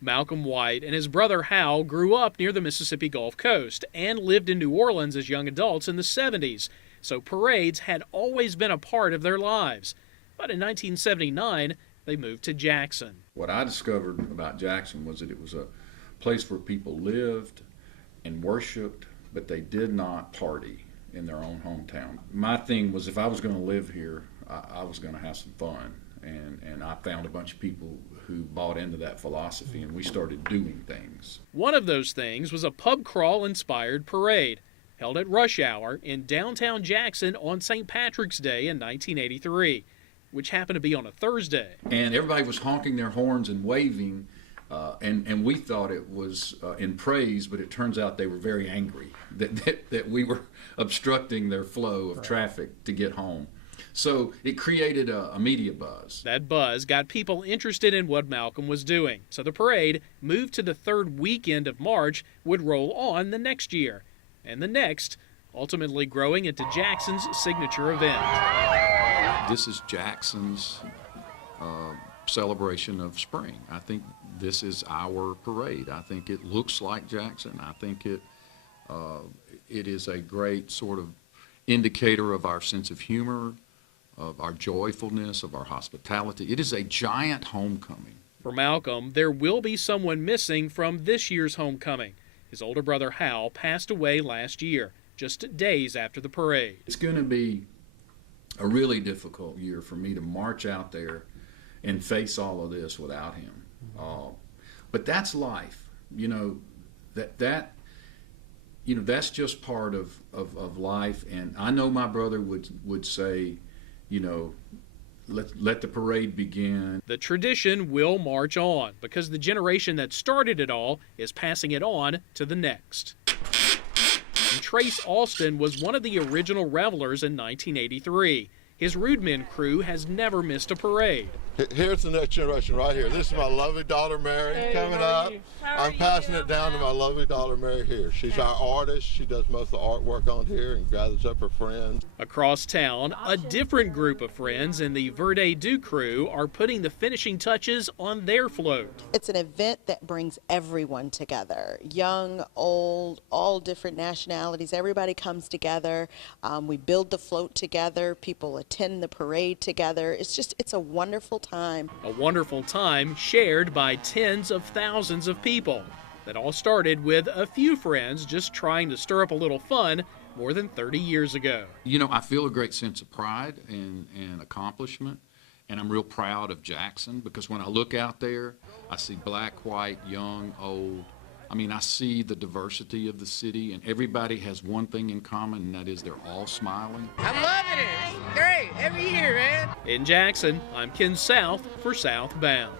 Malcolm White and his brother Hal grew up near the Mississippi Gulf Coast and lived in New Orleans as young adults in the 70s, so parades had always been a part of their lives. But in 1979, they moved to Jackson. What I discovered about Jackson was that it was a place where people lived and worshiped, but they did not party in their own hometown. My thing was, if I was going to live here, I was going to have some fun. And I found a bunch of people who bought into that philosophy, and we started doing things. One of those things was a pub crawl-inspired parade held at rush hour in downtown Jackson on St. Patrick's Day in 1983, which happened to be on a Thursday. And everybody was honking their horns and waving, and we thought it was in praise, but it turns out they were very angry that we were obstructing their flow of traffic to get home. So it created a media buzz. That buzz got people interested in what Malcolm was doing. So the parade, moved to the third weekend of March, would roll on the next year. And the next, ultimately growing into Jackson's signature event. This is Jackson's celebration of spring. I think this is our parade. I think it looks like Jackson. I think it is a great sort of indicator of our sense of humor, of our joyfulness, of our hospitality. It is a giant homecoming. For Malcolm, there will be someone missing from this year's homecoming. His older brother Hal passed away last year, just days after the parade. It's going to be a really difficult year for me to march out there and face all of this without him. But that's life. That's just part of life. And I know my brother would say, let the parade begin. The tradition will march on because the generation that started it all is passing it on to the next. And Trace Alston was one of the original revelers in 1983. His Rudeman crew has never missed a parade. Here's the next generation right here. This is my lovely daughter Mary coming up. I'm passing it down to my lovely daughter Mary here. She's our artist. She does most of the artwork on here and gathers up her friends. Across town, a different group of friends in the Verde Du crew are putting the finishing touches on their float. It's an event that brings everyone together, young, old, all different nationalities. Everybody comes together. We build the float together. People attend the parade together. It's a wonderful time. A wonderful time shared by tens of thousands of people. That all started with a few friends just trying to stir up a little fun more than 30 years ago. I feel a great sense of pride and accomplishment, and I'm real proud of Jackson because when I look out there, I see black, white, young, old. I see the diversity of the city, and everybody has one thing in common, and that is they're all smiling. I'm loving it. It's great. Every year, man. In Jackson, I'm Ken South for Southbound.